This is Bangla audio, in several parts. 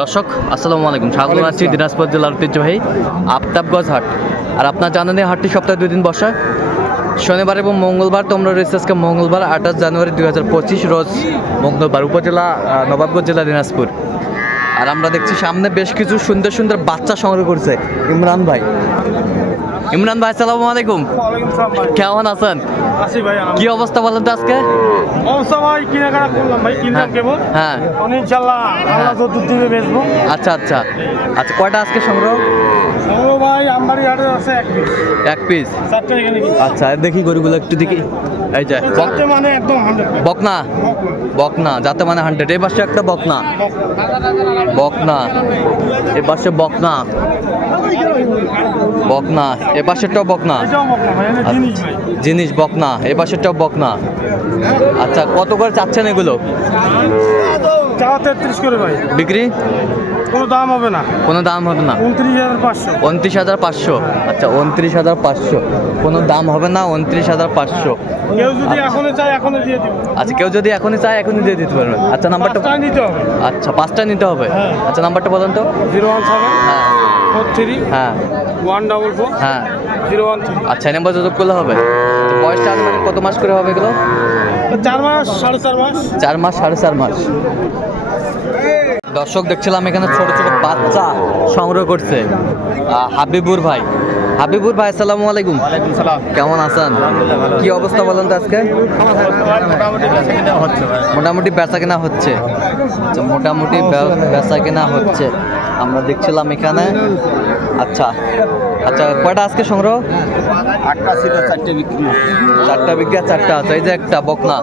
দর্শক আসসালামু আলাইকুম। স্বাগত আছি দিনাজপুর জেলার ঐতিহ্যবাহী আফতাবগঞ্জ হাট। আর আপনার জানেন এই হাটটি সপ্তাহে দুই দিন বসা। শনিবার এবং মঙ্গলবার তোমরা রয়েছে আজকে মঙ্গলবার আঠাশ জানুয়ারি দুই হাজার পঁচিশ রোজ মঙ্গলবার উপজেলা নবাবগঞ্জ জেলা দিনাজপুর। আর আমরা দেখছি সামনে বেশ কিছু সুন্দর সুন্দর বাচ্চা সংগ্রহ করছে ইমরান ভাই। ইমরান ভাই আসসালামু আলাইকুম। কেমন আছেন? ভাই কি অবস্থা বলেন তো আজকে? অবস্থা ভাই কেনাকাটা করলাম ভাই কিনলাম হ্যাঁ। কেবল। হ্যাঁ। আমি আল্লাহ যত দিবে বেচবো। আচ্ছা আচ্ছা। আচ্ছা কয়টা আজকে সংগ্রহ? ও ভাই আমবাড়ি হাটে আছে এক পিস। এক পিস? চারটে এখানে আচ্ছা দেখি গরুগুলো একটু দেখি। এই যে মানে একদম বকনা? বকনা যাতে মানে হান্ড্রেড এই পাশে একটা বকনা। বকনা। এ পাশে বকনা। বকনা এ পাশেরটাও বকনা। এটা জিনিস বকনা এ পাশেরটাও বকনা। আচ্ছা কত করে চাচ্ছেন এগুলো? তেত্রিশ করে ভাই। বিক্রি? কোনো দাম হবে না। কোনো দাম হবে না। উনত্রিশ হাজার পাঁচশো। উনত্রিশ হাজার পাঁচশো। আচ্ছা উনত্রিশ হাজার পাঁচশো। কোনো দাম হবে না উনত্রিশ হাজার পাঁচশো। কেউ যদি এখনও চায় এখনও দিয়ে দিব। আচ্ছা কেউ যদি এখনই চায় এখনই দিয়ে দিতে পারবেন। আচ্ছা নাম্বারটা নিতে হবে। আচ্ছা পাঁচটা নিতে হবে। হ্যাঁ। আচ্ছা নাম্বারটা বলুন তো। Zero one seven. হ্যাঁ। ফোর থ্রি হ্যাঁ। ওয়ান ডাবল ফোর হ্যাঁ। Zero one three. আচ্ছা এই নাম্বার যোগাযোগ করলে হবে? তো বয়সটা আনুমানিক কত মাস করে হবে এগুলো? চার মাস সাড়ে চার মাস। চার মাস সাড়ে চার মাস। দর্শক দেখছিলাম এখানে ছোট ছোট বাচ্চা সংগ্রহ করছে। হাবিবুর ভাই। হাবিবুর ভাই আসসালামু আলাইকুম। কেমন আছেন? কি অবস্থা বলেন তো আজকে? মোটামুটি বেচা কেনা হচ্ছে মোটামুটি বেচা কেনা হচ্ছে। আমরা দেখছিলাম এখানে। আচ্ছা আচ্ছা কয়টা আজকে সংগ্রহ? আটটা ছিল চারটে বিক্রি চারটা বিক্রি আর চারটা আছে এই যে একটা বকনা।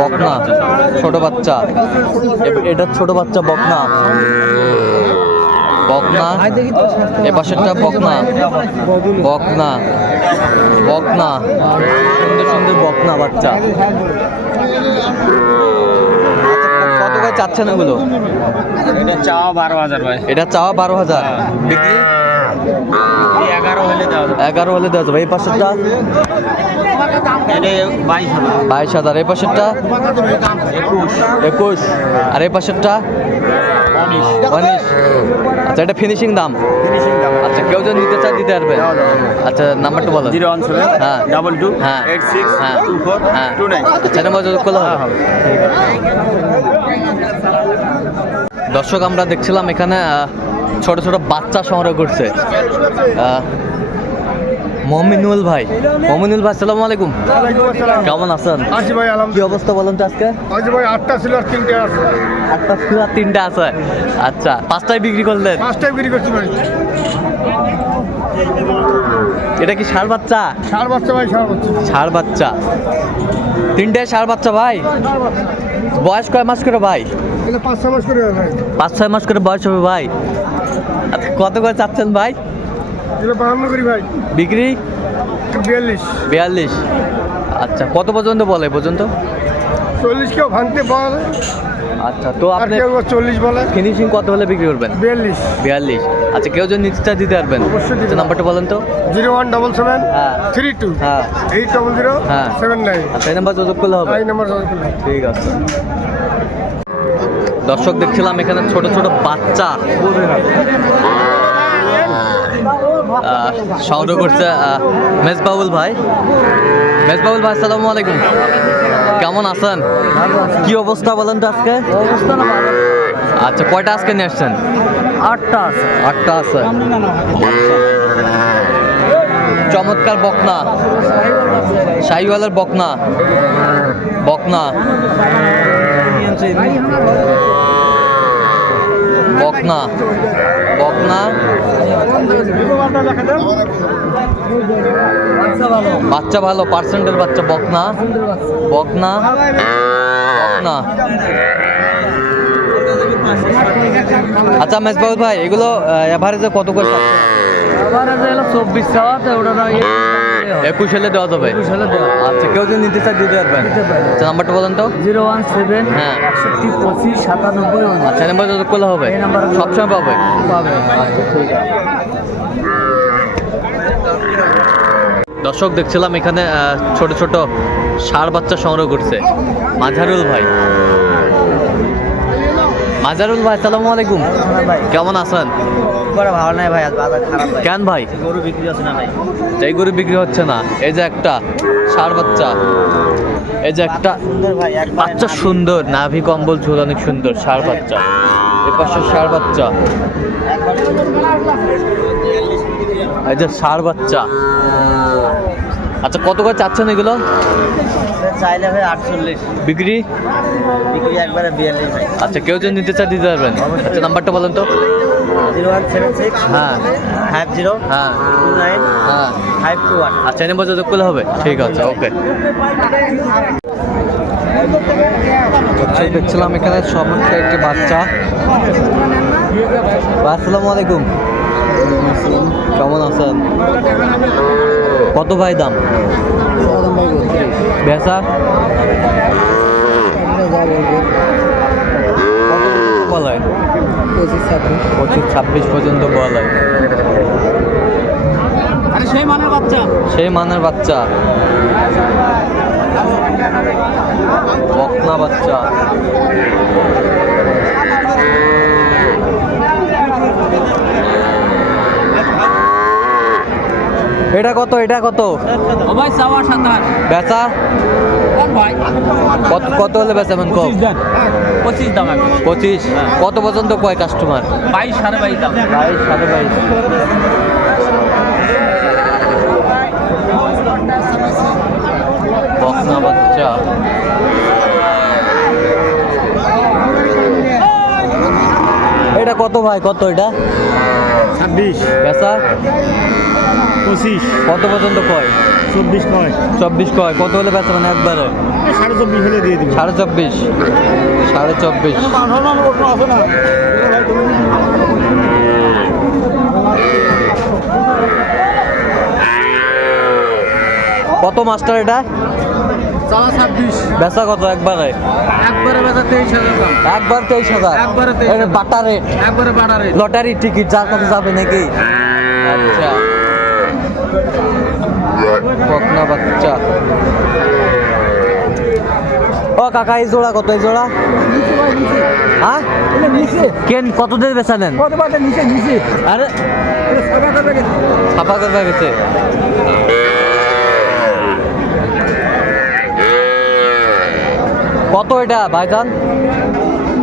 বকনা ছোট বাচ্চা। এটা ছোট বাচ্চা বকনা। বকনা এ পাশেরটা বকনা। বকনা বকনা। সুন্দর সুন্দর বকনা বাচ্চা। চাচ্ছেন এগুলো এটা চাওয়া বারো হাজার ভাই। এটা চাওয়া বারো হাজার। বিক্রি? এগারো হলে দেওয়া যাবে। এই পাশেরটা? বাইশ হাজার। এই পাশেরটা? একুশ। আর এই পাশেরটা? উনিশ। আচ্ছা এটা ফিনিশিং দাম? আচ্ছা কেউ যদি নিতে চায় দিতে পারবে। আচ্ছা নাম্বারটা বলো। জিরো ওয়ান সেভেন হ্যাঁ। ডাবল টু হ্যাঁ। এইট সিক্স হ্যাঁ। টু ফোর হ্যাঁ। Two nine. আচ্ছা নাম্বার যোগাযোগ করলে হবে। দর্শক আমরা দেখছিলাম এখানে ছোট ছোট বাচ্চা সংগ্রহ করছে। মমিনুল ভাই। মমিনুল ভাই আসসালামু আলাইকুম। কেমন আছেন? আসি ভাই কি অবস্থা বলেন তো আজকে? আজ ভাই আটটা ছিল আর তিনটে আছে। আটটা ছিল আর তিনটা আছে। আচ্ছা পাঁচটায় বিক্রি করলেন? পাঁচটায় বিক্রি করছি ভাই। এটা কি ষাড় বাচ্চা? ষাট বাচ্চা ভাই ষাট বাচ্চা। ষাড় বাচ্চা। তিনটে ষাড় বাচ্চা ভাই? বয়স কয় মাস করে ভাই? পাঁচ ছ মাস করে ভাই। পাঁচ ছয় মাস করে বয়স হবে ভাই। আচ্ছা, কত করে চাচ্ছেন ভাই এটা বাহান্ন করি ভাই বিক্রি? বিয়াল্লিশ। বিয়াল্লিশ। আচ্ছা কত পর্যন্ত বলে পর্যন্ত? চল্লিশ কেউ ভাঙতে বলে। আচ্ছা তো আপনি চল্লিশ বলে। ফিনিশিং কত হলে বিক্রি করবেন? বিয়াল্লিশ। বিয়াল্লিশ। আচ্ছা কেউ যদি নিতে চায় দিতে পারবেন অবশ্যই আচ্ছা, নাম্বারটা বলেন তো। জিরো ওয়ান ডবল সেভেন হ্যাঁ। থ্রি টু হ্যাঁ। এইট ডবল জিরো হ্যাঁ। Seven nine. আচ্ছা এই নাম্বার যোগাযোগ করলে হবে? এই নাম্বার ঠিক আছে। দর্শক দেখছিলাম এখানে ছোট ছোট বাচ্চা। সংগ্রহ করছে আহ, মেজবাউল ভাই। মেজবাউল ভাই আসসালামু আলাইকুম। কেমন আছেন? কি অবস্থা বলেন তো আজকে? অবস্থা না আচ্ছা কয়টা আজকে নিয়ে আসছেন? আটটা আটটা আছে। চমৎকার বকনা। শাহিওয়ালের বকনা। বকনা। বকনা। বাচ্চা ভালো। পার্সেন্টের বাচ্চা বকনা। বকনা। বকনা। আচ্ছা মেজবাউল ভাই এগুলো এভারেজে কত করে চব্বিশ টাকা ওটা একুশ হলে দেওয়া যাবে। আচ্ছা কেউ যদি নিতে চায় দিতে পারবেন। আচ্ছা নাম্বারটা বলেন তো। জিরো ওয়ান সেভেন হ্যাঁ। একষট্টি পঁচিশ সাতানব্বই আচ্ছা নাম্বার যোগাযোগ করলে হবে। সবসময় পাবে। পাবে। আচ্ছা ঠিক আছে। দর্শক দেখছিলাম এখানে ছোট ছোট ষাড় বাচ্চা সংগ্রহ করছে। মাঝারুল ভাই। মাজারুল ভাই সালামু আলাইকুম। কেমন আছেন? ভালো নাই ভাই বাজার খারাপ ভাই। কেন ভাই? গরু বিক্রি হচ্ছে না ভাই। এই গরু বিক্রি হচ্ছে না। এই যে একটা ষাড় বাচ্চা। এই যে একটা বাচ্চা সুন্দর নাভি। কম্বল ঝুল অনেক সুন্দর ষাড় বাচ্চা। এ পাশে ষাড় বাচ্চা। এই যে ষাড় বাচ্চা। আচ্ছা কত করে চাচ্ছেন এগুলো? চাইলে ভাই আটচল্লিশ। বিক্রি? বিক্রি একবারে বিয়াল্লিশ ভাই। আচ্ছা কেউ যদি নিতে চায় দিতে পারবেন। আচ্ছা নাম্বারটা বলেন তো। জিরো ওয়ান সেভেন সিক্স হ্যাঁ। ফাইভ জিরো হ্যাঁ। টু নাইন হ্যাঁ। Five two one. আচ্ছা যোগাযোগ করলে হবে? ঠিক আছে ওকে। দেখছিলাম এখানে সমস্ত একটি বাচ্চা। আসসালামু আলাইকুম। কেমন আছেন? কত ভাই দাম? বেচা? বলে। পঁচিশ ছাব্বিশ পর্যন্ত বলা। হয় সেই মানের বাচ্চা। সেই মানের বাচ্চা বকনা বাচ্চা এটা কত? এটা কত? ভাই চাওয়া সাতাশ বেচা? কত কত হলে বেচাবেন কম? পঁচিশ দাম এখন। পঁচিশ? কত পর্যন্ত কয় কাস্টমার বাইশ সাড়ে বাইশ দাম। বাইশ সাড়ে বাইশ। বাচ্চা। এটা কত ভাই? কত এটা? ছাব্বিশ। পেশা পঁচিশ। কত পর্যন্ত কয়? চব্বিশ নয় চব্বিশ কয়। কত হলে বেচা মানে একবারে? সাড়ে চব্বিশ হলে দিয়ে দিবি। সাড়ে চব্বিশ। সাড়ে চব্বিশ। কত মাস্টার এটা? চাওয়া ছাব্বিশ। বেচা কত একবারে? একবারে বেচা তেইশ হাজার একবার তেইশ হাজার? একবারে 23,000 এটা বাটা রেট একবারে লটারি টিকিট যার কাছে যাবে নাকি? আচ্ছা। বকনা বাচ্চা। ও কাকা, এই জোড়া কত, এই জোড়া? হ্যাঁ? কেন, কত দিয়ে বেচা নেন? আরে, ছাপা করবে গেছে। কত এটা, ভাইজান?